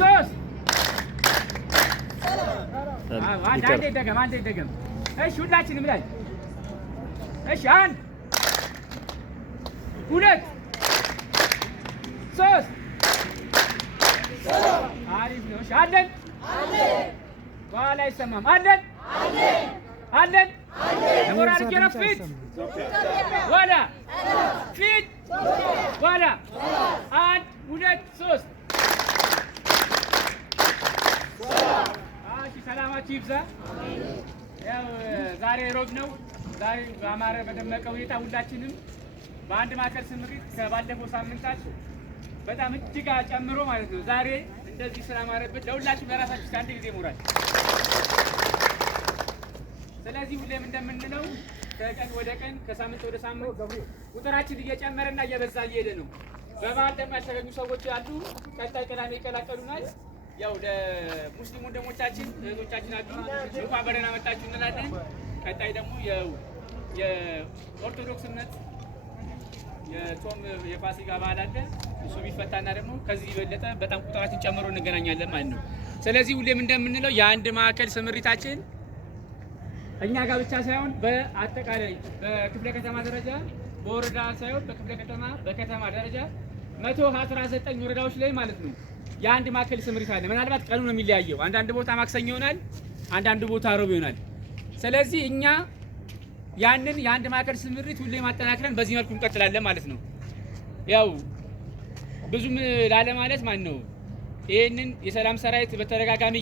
ሶስት አንድ ይደገም። እሺ ሁላችንም ላይ እሺ 1 2 3 አሪፍ ነው። እሺ አለን በኋላ አይሰማም። አለን ለሞራል ጀረፍ ፊት ወላ ፊት ወላ 1 2 3 ሰላማችሁ ይብዛ። ያው ዛሬ ሮብ ነው። ዛሬ በአማረ በደመቀ ሁኔታ ሁላችንም በአንድ ማዕከል ስምሪት ከባለፈው ሳምንታት በጣም እጅግ ጨምሮ ማለት ነው ዛሬ እንደዚህ ስላማረበት ለሁላችሁም ለራሳችሁ አንድ ጊዜ ሞራል። ስለዚህ ሁሌም እንደምንለው ከቀን ወደ ቀን ከሳምንት ወደ ሳምንት ቁጥራችን እየጨመረና እየበዛ እየሄደ ነው። በመሀል ደግሞ ያልተገኙ ሰዎች አሉ። ቀጣይ ቅዳሜ ይቀላቀሉናል። ያው ለሙስሊም ወንድሞቻችን እህቶቻችን አሉ እንኳን በደህና መጣችሁ እንላለን። ቀጣይ ደግሞ የኦርቶዶክስ እምነት የጾም የፋሲካ በዓል አለ። እሱ ቢፈታና ደግሞ ከዚህ የበለጠ በጣም ቁጥራችን ጨምሮ እንገናኛለን ማለት ነው። ስለዚህ ሁሌም እንደምንለው የአንድ ማዕከል ስምሪታችን እኛ ጋር ብቻ ሳይሆን በአጠቃላይ በክፍለ ከተማ ደረጃ በወረዳ ሳይሆን በክፍለ ከተማ በከተማ ደረጃ 119 ወረዳዎች ላይ ማለት ነው የአንድ ማዕከል ስምሪት አለ። ምናልባት ቀኑ ነው የሚለያየው። አንዳንድ ቦታ ማክሰኞ ይሆናል፣ አንዳንድ ቦታ ሮብ ይሆናል። ስለዚህ እኛ ያንን የአንድ ማዕከል ስምሪት ሁሌ ማጠናክረን በዚህ መልኩ እንቀጥላለን ማለት ነው። ያው ብዙም ላለ ማለት ማን ነው ይሄንን የሰላም ሰራዊት በተደጋጋሚ